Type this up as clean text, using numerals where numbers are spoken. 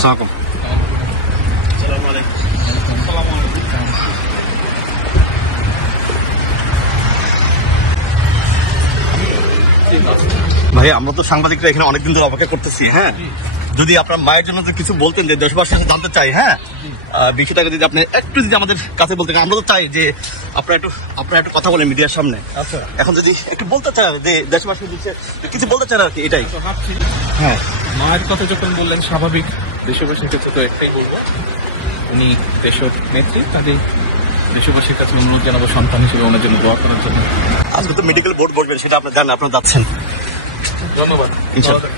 আসসালামু ভাই, আমরা তো সাংবাদিকরা এখানে অনেকদিন ধরে অপেক্ষা করতেছি। হ্যাঁ, যদি আপনার মায়ের জন্য তো কিছু বলতেন, যে দেশবাসীর কাছে জানতে চাই। হ্যাঁ, বিষয়টাকে যদি আপনি একটু যদি আমাদের কাছে বলতেন, আমরা তো চাই যে আপনারা একটু কথা বলেন মিডিয়ার সামনে। আচ্ছা, এখন যদি একটু বলতে চাই যে দেশবাসী কিছু বলতে চান আর কি, এটাই। হ্যাঁ, মায়ের কথা যখন বললেন, স্বাভাবিক দেশবাসীর কাছে তো একটাই বলবো, উনি দেশের নেত্রী, তাদের দেশবাসীর কাছে অনুরোধ জানাবো সন্তান হিসেবে ওনার জন্য দোয়া করার জন্য। আজকে তো মেডিকেল বোর্ড বসবেন, সেটা আপনি জানেন, আপনারা যাচ্ছেন। ধন্যবাদ। ইনশাআল্লাহ।